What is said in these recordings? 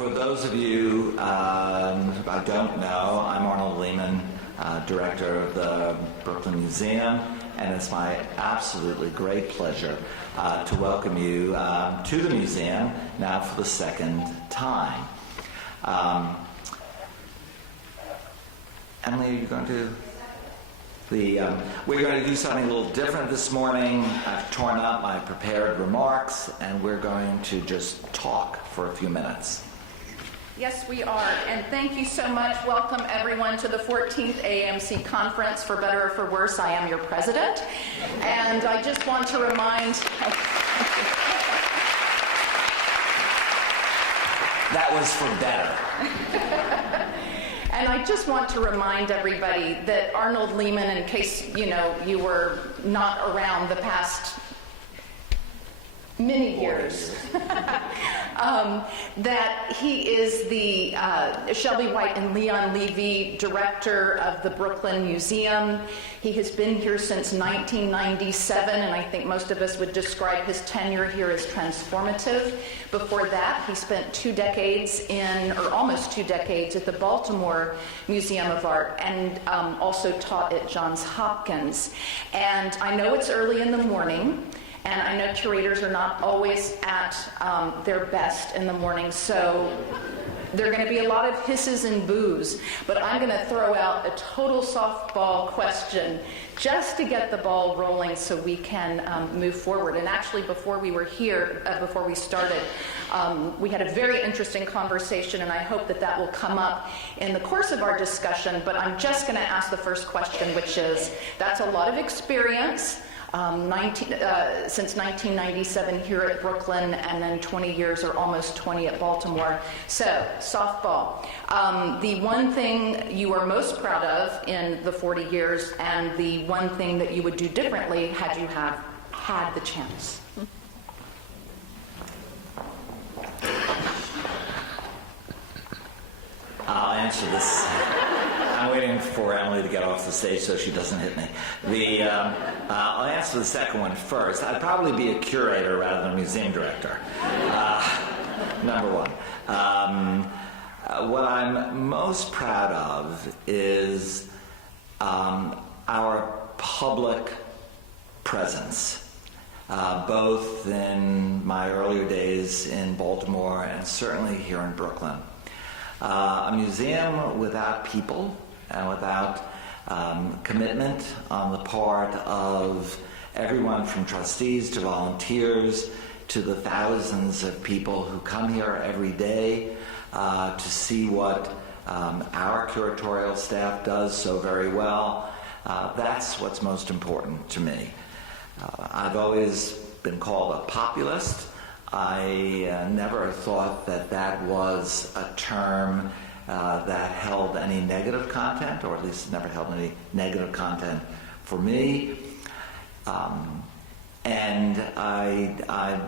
For those of you I don't know, I'm Arnold Lehman, director of the Brooklyn Museum, and it's my absolutely great pleasure to welcome you to the museum now for the second time. Emily, are you going to? We're going to do something a little different this morning. I've torn up my prepared remarks, and we're going to just talk for a few minutes. Yes, we are, and thank you so much. Welcome, everyone, to the 14th AAMC conference. For better or for worse, I am your president, and I just want to remind... That was for better. And I just want to remind everybody that Arnold Lehman, in case you were not around the past many years, that he is the Shelby White and Leon Levy director of the Brooklyn Museum. He has been here since 1997, and I think most of us would describe his tenure here as transformative. Before that, he spent 2 decades almost 2 decades at the Baltimore Museum of Art, and also taught at Johns Hopkins. And I know it's early in the morning, and I know curators are not always at their best in the morning, so there are going to be a lot of hisses and boos, but I'm going to throw out a total softball question just to get the ball rolling so we can move forward. And actually, before we were here, before we started, we had a very interesting conversation, and I hope that that will come up in the course of our discussion, but I'm just going to ask the first question, which is, that's a lot of experience. Since 1997 here at Brooklyn, and then 20 years or almost 20 at Baltimore. So, softball. The one thing you are most proud of in the 40 years, and the one thing that you would do differently had you have had the chance. I'll answer this. I'm waiting for Emily to get off the stage so she doesn't hit me. I'll answer the second one first. I'd probably be a curator rather than a museum director. Number one. What I'm most proud of is our public presence, both in my earlier days in Baltimore and certainly here in Brooklyn. A museum without people and without commitment on the part of everyone from trustees to volunteers to the thousands of people who come here every day to see what our curatorial staff does so very well. That's what's most important to me. I've always been called a populist. I never thought that that was a term that held any negative content, or at least never held any negative content for me. And I,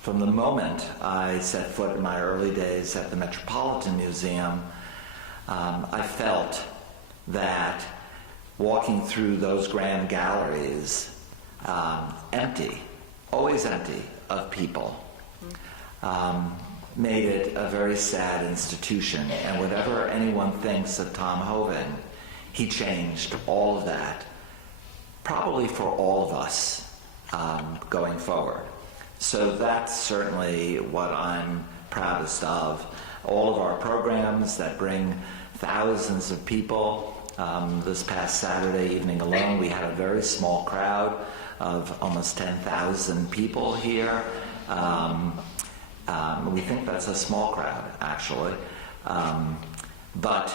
from the moment I set foot in my early days at the Metropolitan Museum, I felt that walking through those grand galleries, empty, always empty of people, made it a very sad institution. And whatever anyone thinks of Tom Hoven, he changed all of that, probably for all of us going forward. So that's certainly what I'm proudest of. All of our programs that bring thousands of people. This past Saturday evening alone, we had a very small crowd of almost 10,000 people here. We think that's a small crowd, actually. But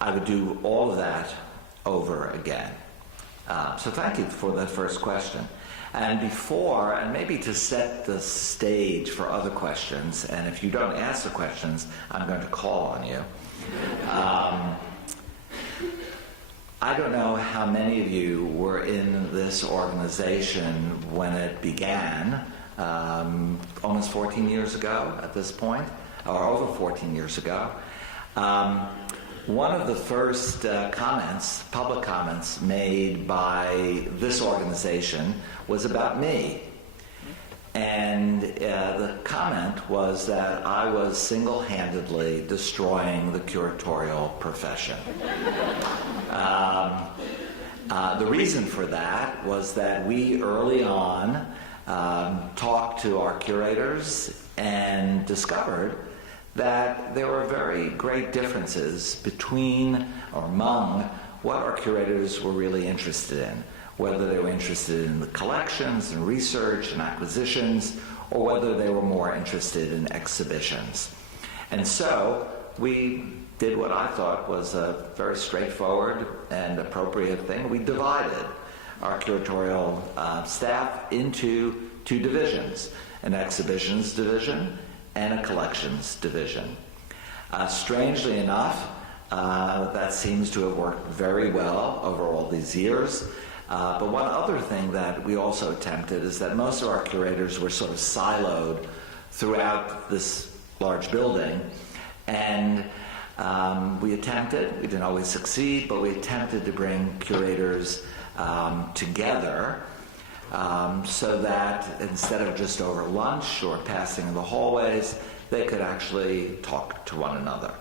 I would do all of that over again. So thank you for that first question. And before, and maybe to set the stage for other questions, and if you don't ask the questions, I'm going to call on you. I don't know how many of you were in this organization when it began, almost 14 years ago at this point, or over 14 years ago. One of the first public comments made by this organization was about me. And the comment was that I was single-handedly destroying the curatorial profession. The reason for that was that we early on talked to our curators and discovered that there were very great differences between or among what our curators were really interested in, whether they were interested in the collections and research and acquisitions, or whether they were more interested in exhibitions. And so we did what I thought was a very straightforward and appropriate thing. We divided our curatorial staff into two divisions, an exhibitions division and a collections division. Strangely enough, that seems to have worked very well over all these years. But one other thing that we also attempted is that most of our curators were sort of siloed throughout this large building. And we didn't always succeed, but we attempted to bring curators together so that instead of just over lunch or passing in the hallways, they could actually talk to one another.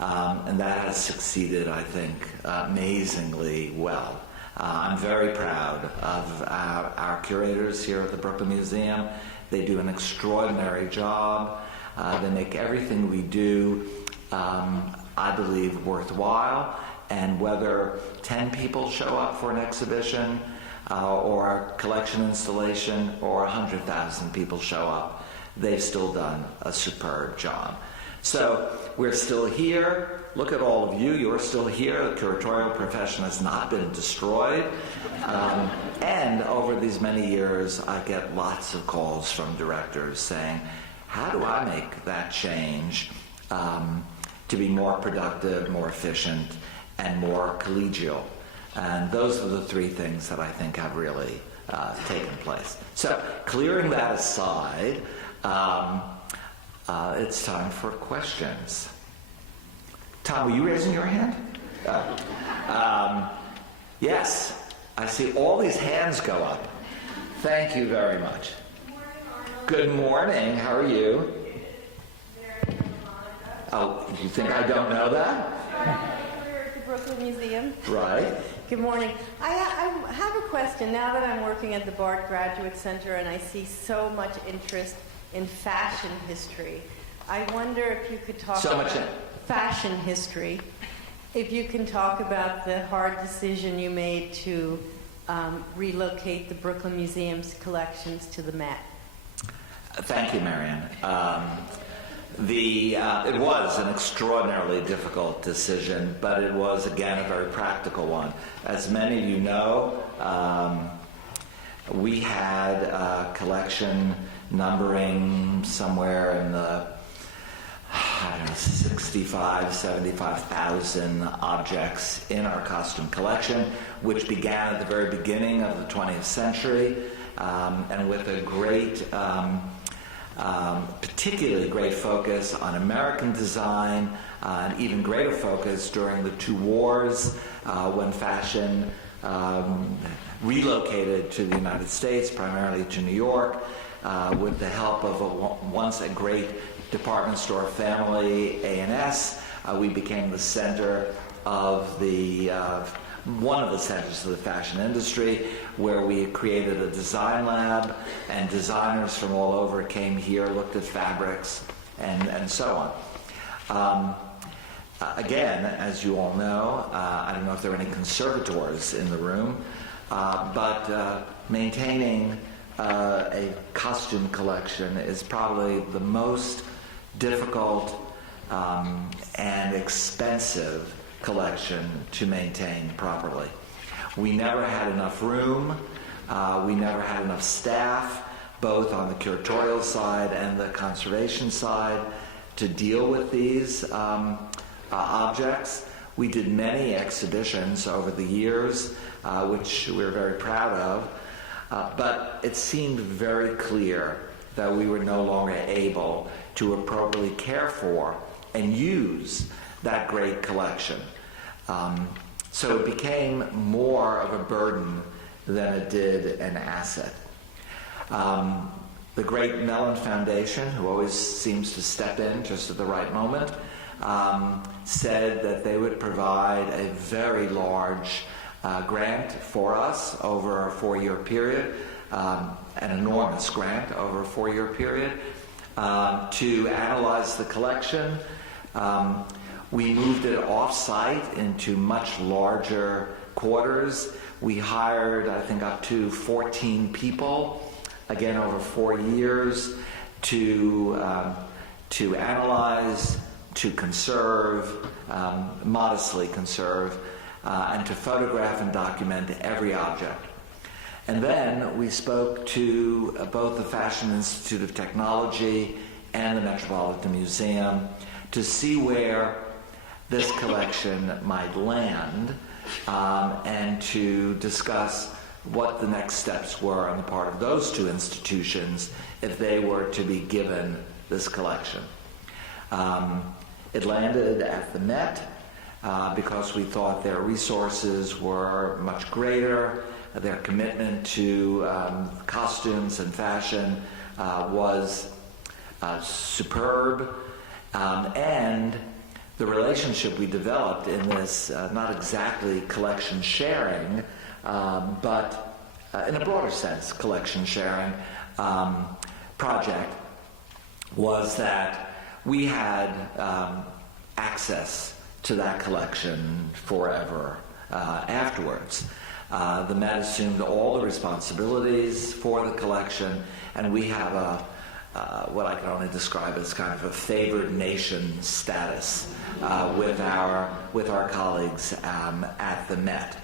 And that has succeeded, I think, amazingly well. I'm very proud of our curators here at the Brooklyn Museum. They do an extraordinary job. They make everything we do, I believe, worthwhile. And whether 10 people show up for an exhibition or a collection installation or 100,000 people show up, they've still done a superb job. So we're still here. Look at all of you. You're still here. The curatorial profession has not been destroyed. And over these many years, I get lots of calls from directors saying, how do I make that change to be more productive, more efficient, and more collegial? And those are the three things that I think have really taken place. So clearing that aside, it's time for questions. Tom, were you raising your hand? Yes, I see all these hands go up. Thank you very much. Good morning. How are you? Oh, you think I don't know that? We're at the Brooklyn Museum. Right. Good morning. I have a question. Now that I'm working at the Bard Graduate Center and I see so much interest in fashion history, I wonder if you could talk about fashion history. If you can talk about the hard decision you made to relocate the Brooklyn Museum's collections to the Met. Thank you, Marian. It was an extraordinarily difficult decision, but it was, again, a very practical one. As many of you know, we had a collection numbering somewhere in the 75,000 objects in our costume collection, which began at the very beginning of the 20th century, and with a great, particularly great focus on American design, and even greater focus during the two wars when fashion relocated to the United States, primarily to New York, with the help of once a great department store family, A&S. We became the center of one of the centers of the fashion industry, where we created a design lab, and designers from all over came here, looked at fabrics, and so on. Again, as you all know, I don't know if there are any conservators in the room, but maintaining a costume collection is probably the most difficult and expensive collection to maintain properly. We never had enough room, we never had enough staff, both on the curatorial side and the conservation side, to deal with these objects. We did many exhibitions over the years, which we're very proud of, but it seemed very clear that we were no longer able to appropriately care for and use that great collection. So it became more of a burden than it did an asset. the great Mellon Foundation, who always seems to step in just at the right moment, said that they would provide a very large grant for us over a 4-year period, an enormous grant over a 4-year period, to analyze the collection. We moved it off-site into much larger quarters. We hired, I think, up to 14 people, again over 4 years, to analyze, to conserve, modestly conserve, and to photograph and document every object. And then we spoke to both the Fashion Institute of Technology and the Metropolitan Museum to see where this collection might land, and to discuss what the next steps were on the part of those two institutions if they were to be given this collection. It landed at the Met because we thought their resources were much greater. Their commitment to costumes and fashion was superb, and the relationship we developed in this, not exactly collection sharing, but in a broader sense, collection sharing project, was that we had access to that collection forever afterwards. The Met assumed all the responsibilities for the collection, and we have what I can only describe as kind of a favored nation status with our colleagues at the Met.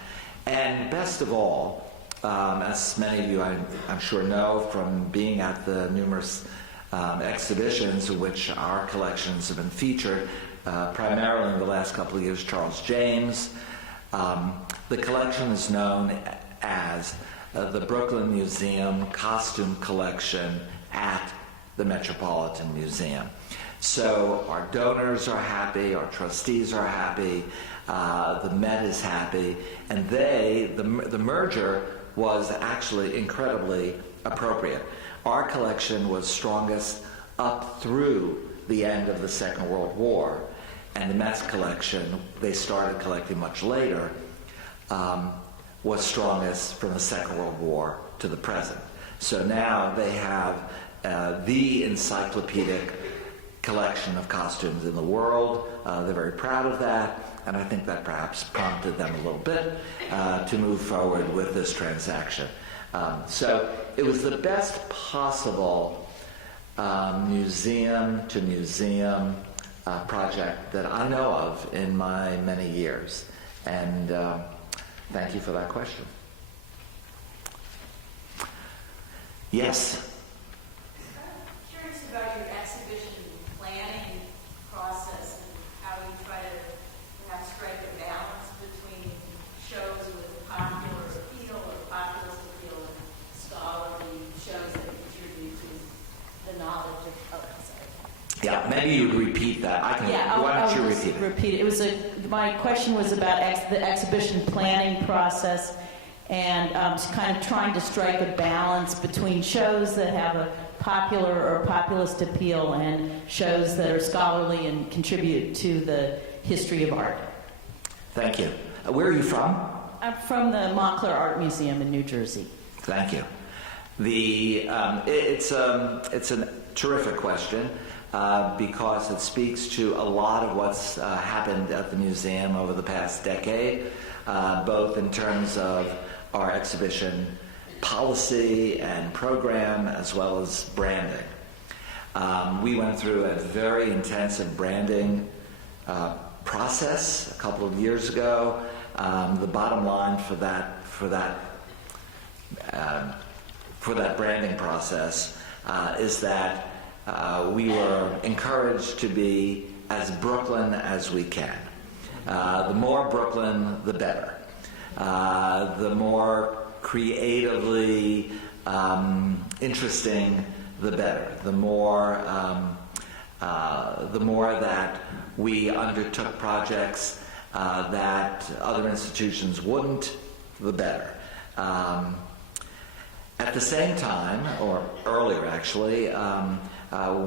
And best of all, as many of you I'm sure know from being at the numerous exhibitions in which our collections have been featured, primarily in the last couple of years, Charles James. The collection is known as the Brooklyn Museum Costume Collection at the Metropolitan Museum. So our donors are happy, our trustees are happy, the Met is happy, and the merger was actually incredibly appropriate. Our collection was strongest up through the end of the Second World War, and the Met's collection, they started collecting much later, was strongest from the Second World War to the present. So now they have the encyclopedic collection of costumes in the world. They're very proud of that, and I think that perhaps prompted them a little bit to move forward with this transaction. So it was the best possible museum-to-museum project that I know of in my many years. And thank you for that question. Yes? I'm curious about your exhibition planning process and how you try to perhaps strike a balance between shows with popular appeal or populist appeal and scholarly shows that contribute to the knowledge of Yeah, maybe you would repeat that. Why don't you repeat it? It was my question was about the exhibition planning process and kind of trying to strike a balance between shows that have a popular or populist appeal and shows that are scholarly and contribute to the history of art. Thank you. Where are you from? I'm from the Montclair Art Museum in New Jersey. Thank you. It's a terrific question. Because it speaks to a lot of what's happened at the museum over the past decade, both in terms of our exhibition policy and program, as well as branding. We went through a very intensive branding process a couple of years ago. The bottom line for that branding process is that we were encouraged to be as Brooklyn as we can. The more Brooklyn, the better. The more creatively interesting, the better. The more that we undertook projects that other institutions wouldn't, the better. At the same time, or earlier actually,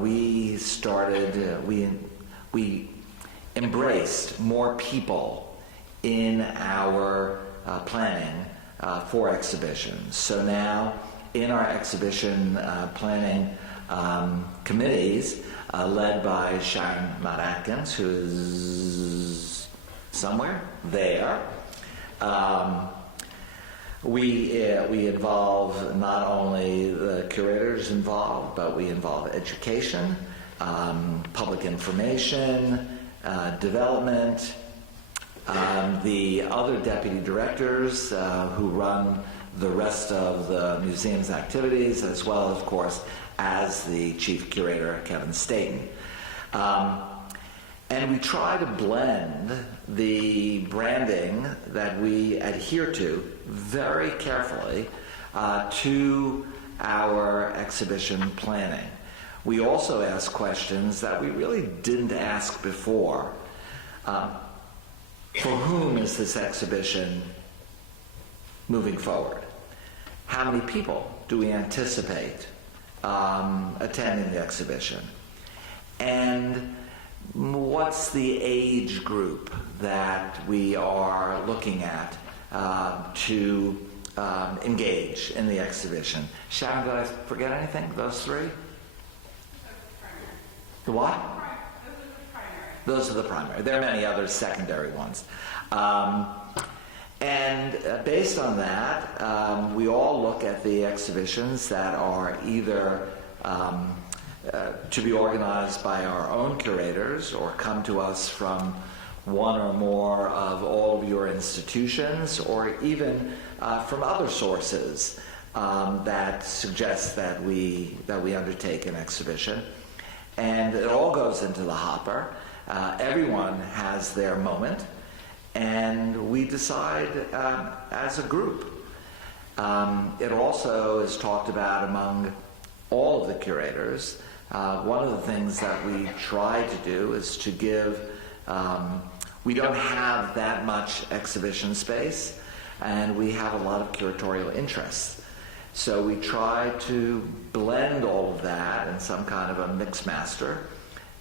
we started, we embraced more people in our planning for exhibitions. So now in our exhibition planning committees, led by Sharon Mott-Atkins, who is somewhere there, we involve not only the curators involved, but we involve education, public information, development, the other deputy directors who run the rest of the museum's activities, as well, of course, as the chief curator, Kevin Staten. And we try to blend the branding that we adhere to very carefully to our exhibition planning. We also ask questions that we really didn't ask before. For whom is this exhibition moving forward? How many people do we anticipate attending the exhibition? And what's the age group that we are looking at to engage in the exhibition? Sharon, did I forget anything? Those three? The what? Those are the primary. There are many other secondary ones. And based on that, we all look at the exhibitions that are either to be organized by our own curators or come to us from one or more of all of your institutions, or even from other sources that suggest that we undertake an exhibition. And it all goes into the hopper. Everyone has their moment, and we decide as a group. It also is talked about among all of the curators. One of the things that we try to do is to give, we don't have that much exhibition space, and we have a lot of curatorial interests. So we try to blend all of that in some kind of a mix master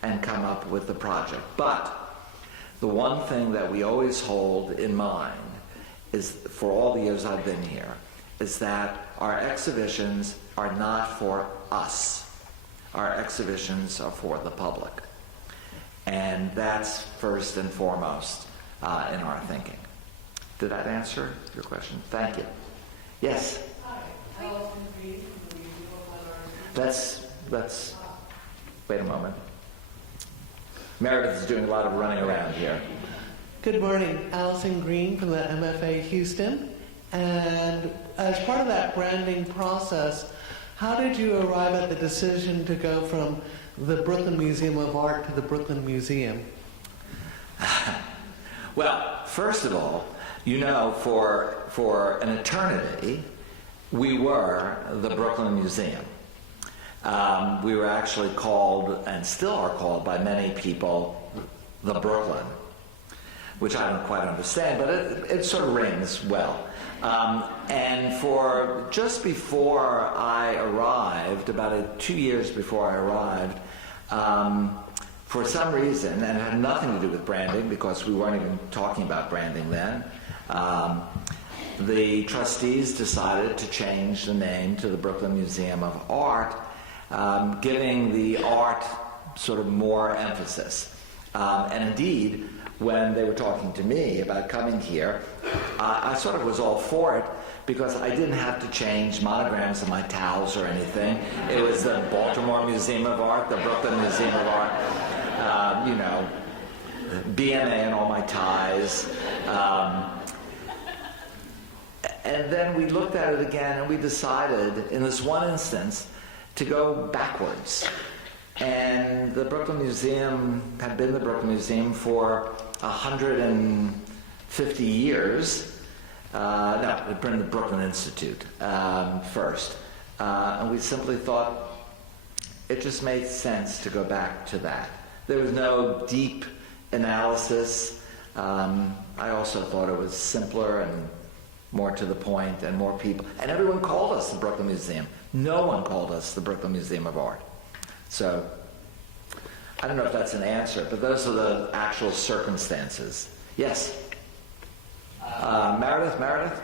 and come up with the project. But the one thing that we always hold in mind is, for all the years I've been here, is that our exhibitions are not for us. Our exhibitions are for the public. And that's first and foremost in our thinking. Did that answer your question? Thank you. Yes? Let's wait a moment. Meredith is doing a lot of running around here. Good morning. Allison Green from the MFA Houston. And as part of that branding process, how did you arrive at the decision to go from the Brooklyn Museum of Art to the Brooklyn Museum? Well, first of all, you know, for an eternity, we were the Brooklyn Museum. We were actually called, and still are called by many people, the Brooklyn, which I don't quite understand, but it sort of rings well. And for just before I arrived, about 2 years before I arrived, for some reason, and it had nothing to do with branding because we weren't even talking about branding then, the trustees decided to change the name to the Brooklyn Museum of Art, giving the art sort of more emphasis. And indeed, when they were talking to me about coming here, I sort of was all for it because I didn't have to change monograms of my towels or anything. It was the Baltimore Museum of Art, the Brooklyn Museum of Art, you know, BMA and all my ties. And then we looked at it again and we decided, in this one instance, to go backwards. And the Brooklyn Museum had been the Brooklyn Museum for 150 years. No, it had been the Brooklyn Institute first. And we simply thought it just made sense to go back to that. There was no deep analysis. I also thought it was simpler and more to the point, and more people. And everyone called us the Brooklyn Museum. No one called us the Brooklyn Museum of Art. So I don't know if that's an answer, but those are the actual circumstances. Yes? Meredith?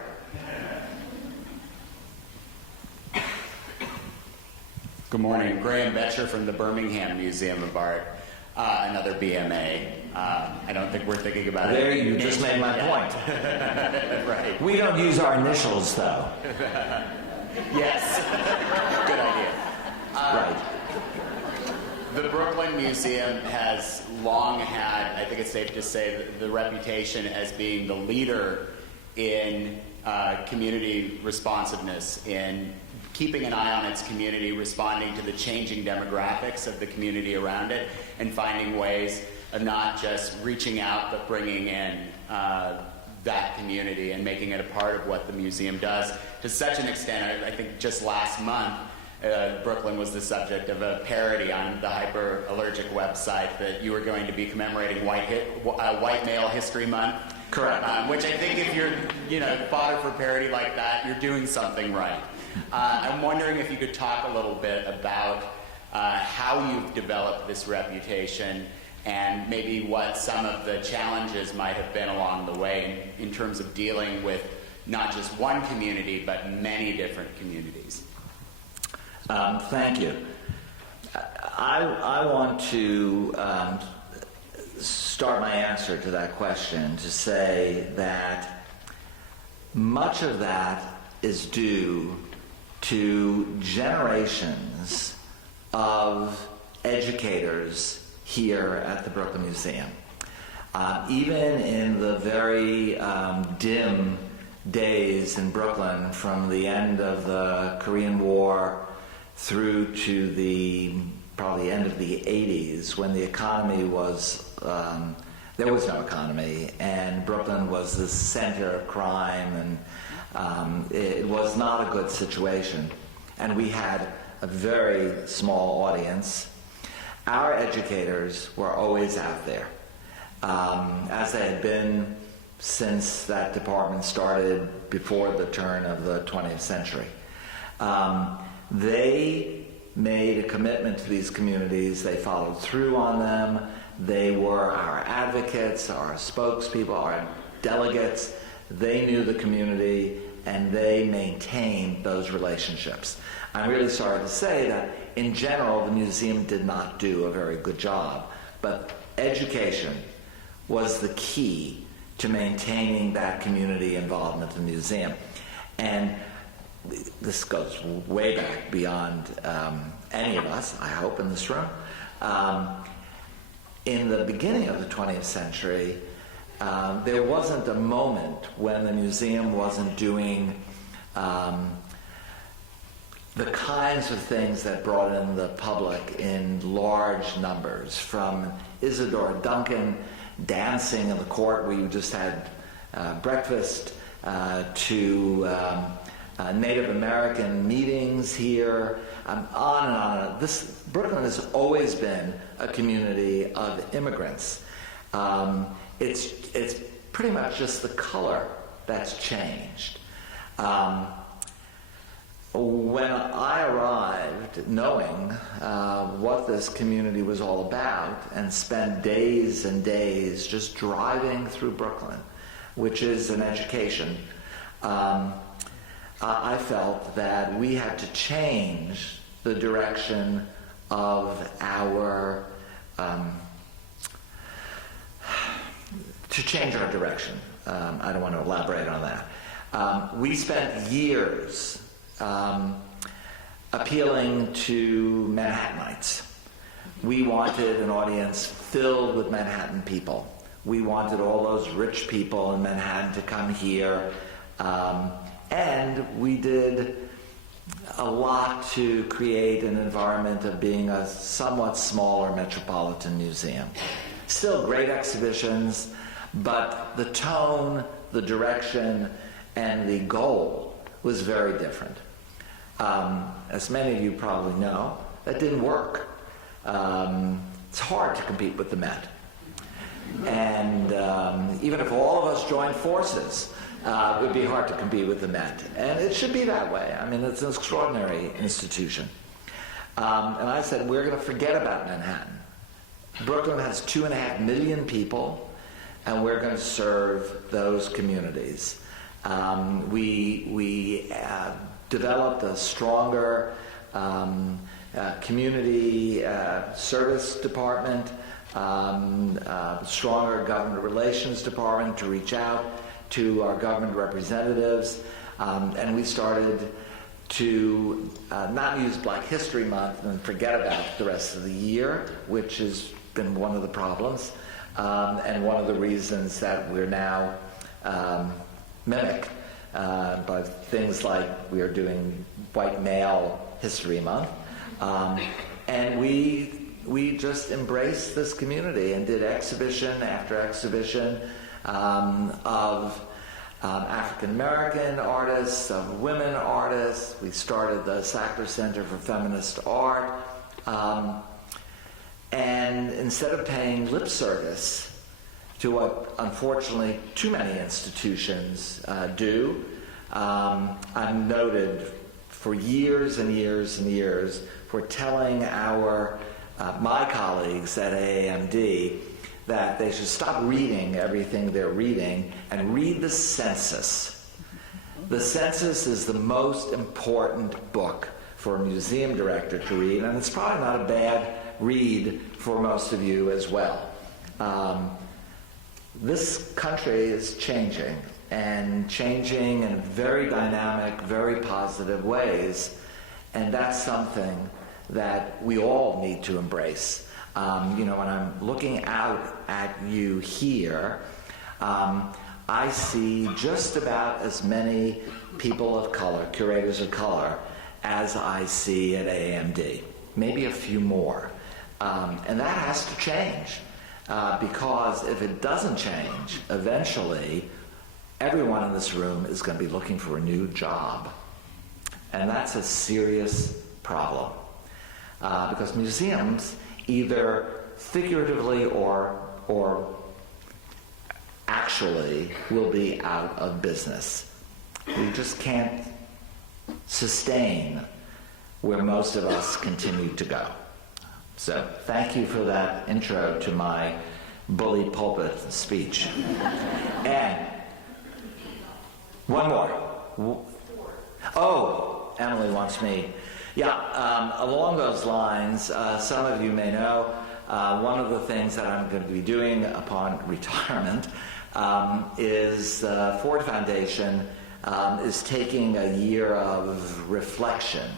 Good morning. Graham Betcher from the Birmingham Museum of Art, another BMA. I don't think we're thinking about it. There, you just made my point. Right. We don't use our initials, though. Yes. Good idea. Right. The Brooklyn Museum has long had, I think it's safe to say, the reputation as being the leader in community responsiveness, in keeping an eye on its community, responding to the changing demographics of the community around it, and finding ways of not just reaching out, but bringing in that community and making it a part of what the museum does. To such an extent, I think just last month, Brooklyn was the subject of a parody on the hyperallergic website that you were going to be commemorating White Male History Month. Correct. Which I think if you're, fodder for parody like that, you're doing something right. I'm wondering if you could talk a little bit about how you've developed this reputation and maybe what some of the challenges might have been along the way in terms of dealing with not just one community, but many different communities. Thank you. I want to start my answer to that question to say that much of that is due to generations of educators here at the Brooklyn Museum. Even in the very dim days in Brooklyn from the end of the Korean War through to the probably end of the 80s, when the economy was, there was no economy, and Brooklyn was the center of crime, and it was not a good situation. And we had a very small audience. Our educators were always out there, as they had been since that department started before the turn of the 20th century. They made a commitment to these communities. They followed through on them. They were our advocates, our spokespeople, our delegates. They knew the community, and they maintained those relationships. I'm really sorry to say that, in general, the museum did not do a very good job, but education was the key to maintaining that community involvement in the museum. And this goes way back beyond any of us, I hope, in this room. In the beginning of the 20th century, there wasn't a moment when the museum wasn't doing the kinds of things that brought in the public in large numbers, from Isadora Duncan dancing in the court where you just had breakfast, to Native American meetings here, on and on. Brooklyn has always been a community of immigrants. It's pretty much just the color that's changed. When I arrived, knowing what this community was all about, and spent days and days just driving through Brooklyn, which is an education, I felt that we had to change the direction of our, to change our direction. I don't want to elaborate on that. We spent years appealing to Manhattanites. We wanted an audience filled with Manhattan people. We wanted all those rich people in Manhattan to come here. And we did a lot to create an environment of being a somewhat smaller metropolitan museum. Still great exhibitions, but the tone, the direction, and the goal was very different. As many of you probably know, that didn't work. It's hard to compete with the Met. And even if all of us joined forces It would be hard to compete with the Met. And it should be that way. I mean, it's an extraordinary institution. And I said, we're going to forget about Manhattan. Brooklyn has 2.5 million people, and we're going to serve those communities. We developed a stronger community service department, stronger government relations department to reach out to our government representatives, and we started to not use Black History Month and forget about the rest of the year, which has been one of the problems, and one of the reasons that we're now mimicked by things like we are doing White Male History Month, and we just embraced this community and did exhibition after exhibition of African American artists, of women artists. We started the Sackler Center for Feminist Art. And instead of paying lip service to what, unfortunately, too many institutions do, I'm noted for years and years and years for telling my colleagues at AAMD that they should stop reading everything they're reading and read the census. The census is the most important book for a museum director to read, and it's probably not a bad read for most of you as well. This country is changing, and changing in very dynamic, very positive ways, and that's something that we all need to embrace. When I'm looking out at you here, I see just about as many people of color, curators of color, as I see at AAMD. Maybe a few more. And that has to change, because if it doesn't change, eventually everyone in this room is going to be looking for a new job. And that's a serious problem. Because museums, either figuratively or actually, will be out of business. We just can't sustain where most of us continue to go. So thank you for that intro to my bully pulpit speech. And one more. Oh, Emily wants me. Yeah, along those lines, some of you may know, one of the things that I'm going to be doing upon retirement is Ford Foundation is taking a year of reflection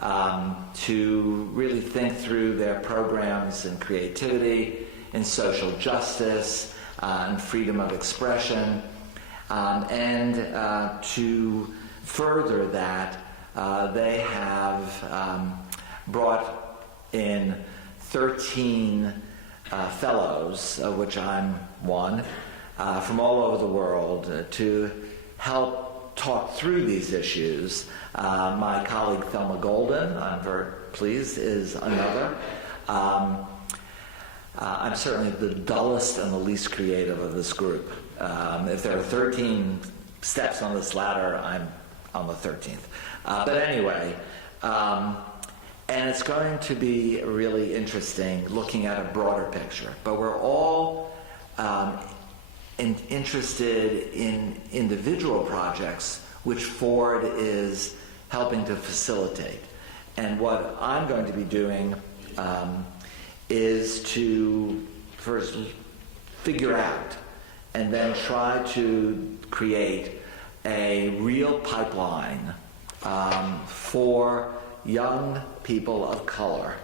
to really think through their programs in creativity, in social justice, and freedom of expression, and to further that, they have brought in 13 fellows, of which I'm one, from all over the world to help talk through these issues. My colleague Thelma Golden, I'm very pleased, is another. I'm certainly the dullest and the least creative of this group. If there are 13 steps on this ladder, I'm on the 13th. But anyway, and it's going to be really interesting looking at a broader picture. But we're all interested in individual projects which Ford is helping to facilitate. And what I'm going to be doing is to first figure out and then try to create a real pipeline for young people of color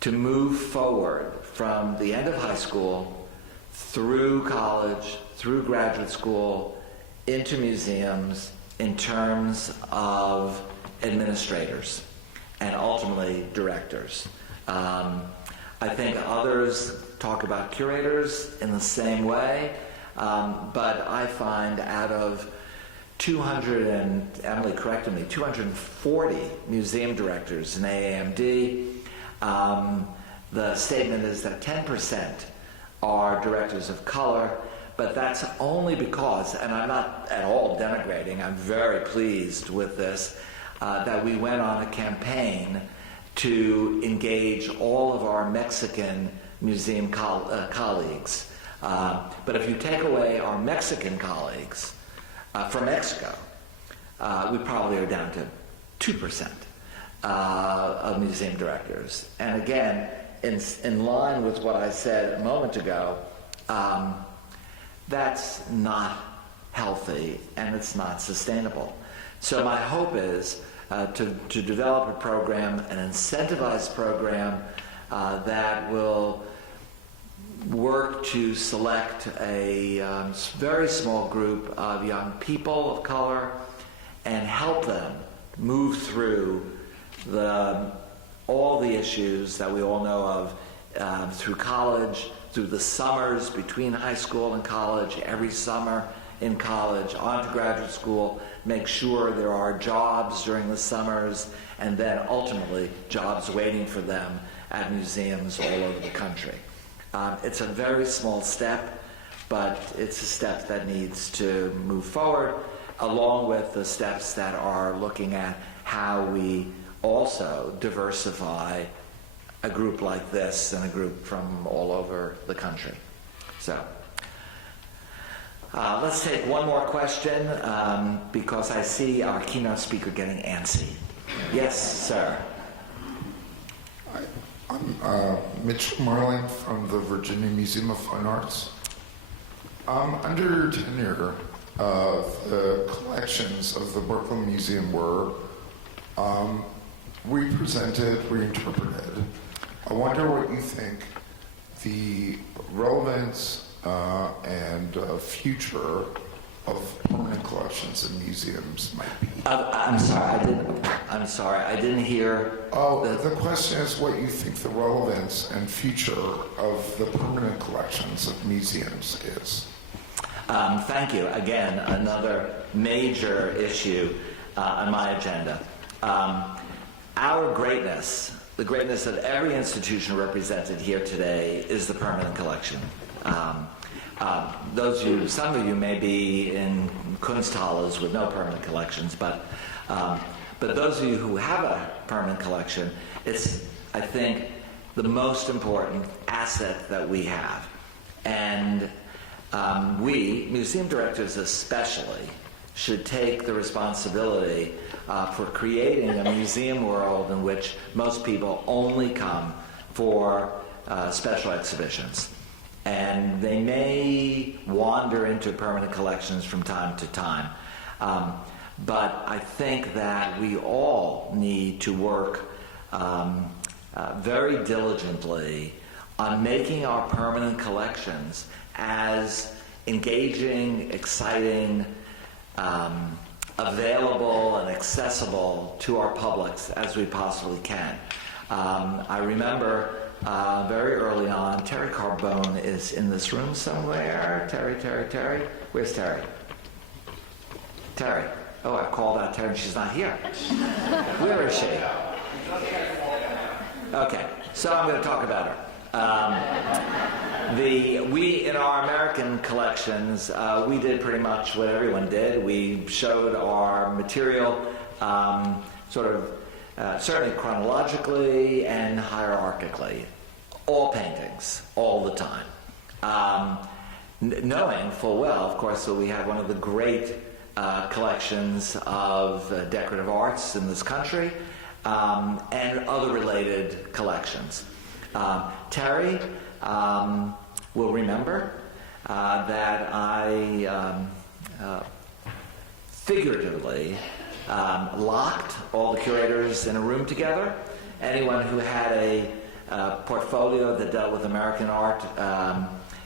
to move forward from the end of high school through college, through graduate school, into museums in terms of administrators and ultimately directors. I think others talk about curators in the same way, but I find out of 200, and Emily corrected me, 240 museum directors in AAMD, the statement is that 10% are directors of color, but that's only because, and I'm not at all denigrating, I'm very pleased with this, that we went on a campaign to engage all of our Mexican museum colleagues. But if you take away our Mexican colleagues from Mexico, we probably are down to 2% of museum directors. And again, in line with what I said a moment ago, that's not healthy and it's not sustainable. So my hope is to develop a program, an incentivized program that will work to select a very small group of young people of color and help them move through all the issues that we all know of through college, through the summers between high school and college, every summer in college, on to graduate school, make sure there are jobs during the summers, and then ultimately jobs waiting for them at museums all over the country. It's a very small step, but it's a step that needs to move forward, along with the steps that are looking at how we also diversify a group like this and a group from all over the country. So let's take one more question because I see our keynote speaker getting antsy. Yes, sir. I'm Mitchell Marling from the Virginia Museum of Fine Arts. Under your tenure, the collections of the Brooklyn Museum were represented, reinterpreted. I wonder what you think the relevance and future of permanent collections in museums might be. I'm sorry, I didn't hear. The question is what you think the relevance and future of the permanent collections of museums is. Thank you. Again, another major issue on my agenda. Our greatness, the greatness of every institution represented here today, is the permanent collection. Some of you may be in Kunsthalles with no permanent collections, but those of you who have a permanent collection, it's, I think, the most important asset that we have. And we, museum directors especially, should take the responsibility for creating a museum world in which most people only come for special exhibitions. And they may wander into permanent collections from time to time. But I think that we all need to work very diligently on making our permanent collections as engaging, exciting, available, and accessible to our publics as we possibly can. I remember very early on, Terry Carbone is in this room somewhere. Terry. Where's Terry? Terry. Oh, I called out Terry and she's not here. Where is she? Okay, so I'm going to talk about her. We, in our American collections, we did pretty much what everyone did. We showed our material certainly chronologically and hierarchically. All paintings, all the time. Knowing full well, of course, that we have one of the great collections of decorative arts in this country and other related collections. Terry will remember that I figuratively locked all the curators in a room together. Anyone who had a portfolio that dealt with American art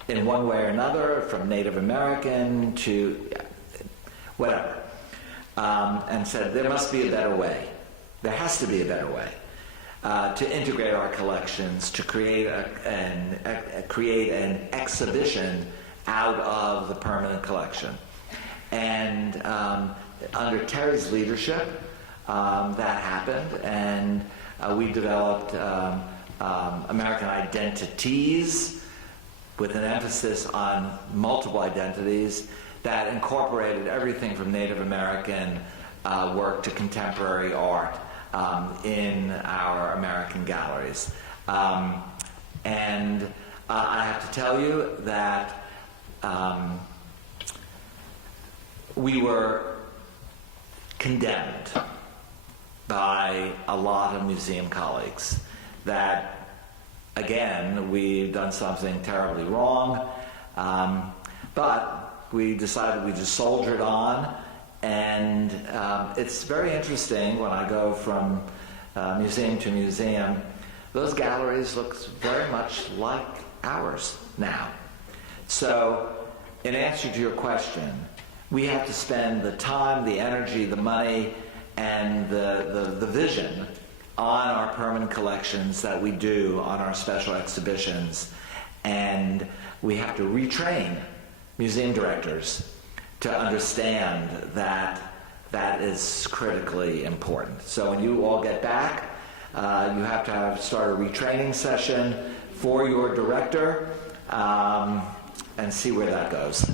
in one way or another, from Native American to whatever, and said there must be a better way. There has to be a better way to integrate our collections, to create an exhibition out of the permanent collection. And under Terry's leadership, that happened, and we developed American identities with an emphasis on multiple identities that incorporated everything from Native American work to contemporary art in our American galleries. And I have to tell you that we were condemned by a lot of museum colleagues that, again, we've done something terribly wrong, but we decided we just soldiered on, and it's very interesting when I go from museum to museum. Those galleries look very much like ours now. So, in answer to your question, we have to spend the time, the energy, the money, and the vision on our permanent collections that we do on our special exhibitions. And we have to retrain museum directors to understand that that is critically important. So when you all get back, you have to start a retraining session for your director and see where that goes.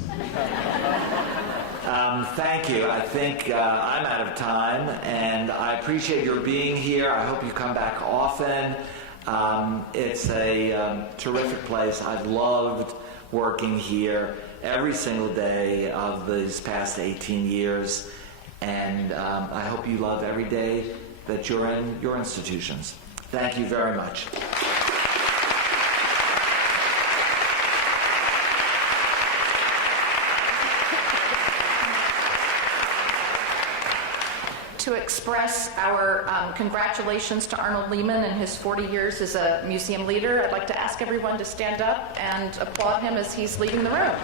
Thank you. I think I'm out of time, and I appreciate your being here. I hope you come back often. It's a terrific place. I've loved working here every single day of these past 18 years, and I hope you love every day that you're in your institutions. Thank you very much. To express our congratulations to Arnold Lehman and his 40 years as a museum leader, I'd like to ask everyone to stand up and applaud him as he's leaving the room.